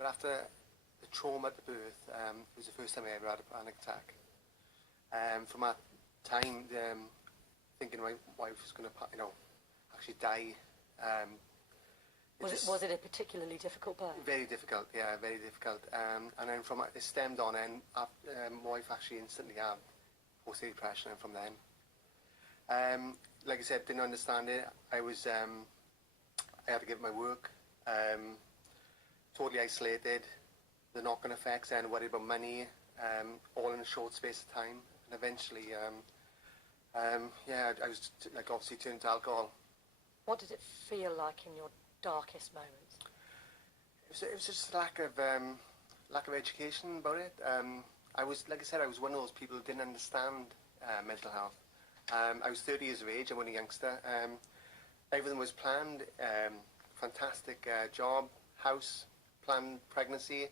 But after the trauma at the birth, it was the first time I ever had a panic attack. From that time, thinking my wife was going to, actually die. Was it a particularly difficult birth? Very difficult, yeah, very difficult. And then from it stemmed on, and my wife actually instantly had postnatal depression. And from then, like I said, didn't understand it. I had to give my work, totally isolated, the knock-on effects, and worried about money, all in a short space of time. And eventually, I was obviously turned to alcohol. What did it feel like in your darkest moments? It was just lack of education about it. I was, like I said, I was one of those people who didn't understand mental health. I was 30 years of age. I'm only a youngster. Everything was planned. Fantastic job, house, planned pregnancy.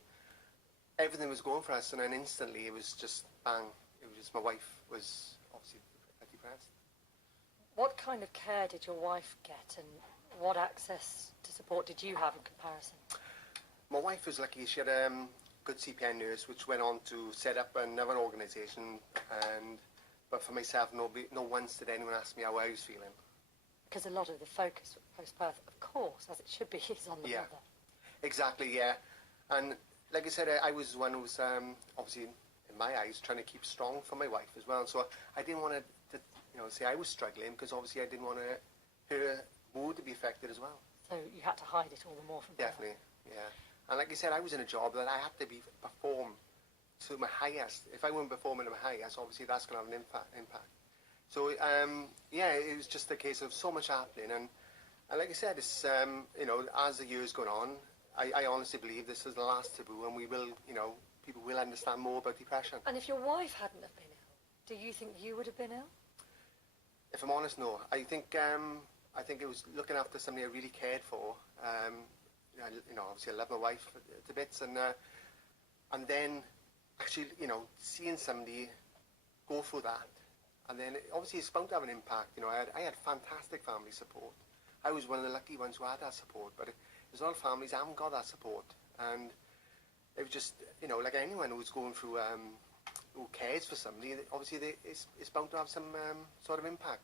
Everything was going for us, and then instantly it was just bang. It was just my wife was obviously depressed. What kind of care did your wife get, and what access to support did you have in comparison? My wife was lucky. She had a good CPN nurse, which went on to set up another organisation. But for myself, no once did anyone ask me how I was feeling. Because a lot of the focus post-birth, of course, as it should be, is on the mother. Exactly, yeah. And like I said, I was one who was obviously, in my eyes, trying to keep strong for my wife as well. So I didn't want to say I was struggling, because obviously I didn't want her mood to be affected as well. So you had to hide it all the more from her. Definitely, yeah. And like I said, I was in a job that I had to perform to my highest. If I weren't performing to my highest, obviously that's going to have an impact. So, it was just a case of so much happening. And like I said, it's, as the years go on, I honestly believe this is the last taboo, and we will, people will understand more about depression. And if your wife hadn't have been ill, do you think you would have been ill? If I'm honest, no. I think it was looking after somebody I really cared for. Obviously I love my wife to bits, and then actually, seeing somebody go through that, and then obviously it's bound to have an impact. I had fantastic family support. I was one of the lucky ones who had that support, but there's a lot of families that haven't got that support, and it was just, like anyone who's going through, who cares for somebody, obviously it's bound to have some sort of impact.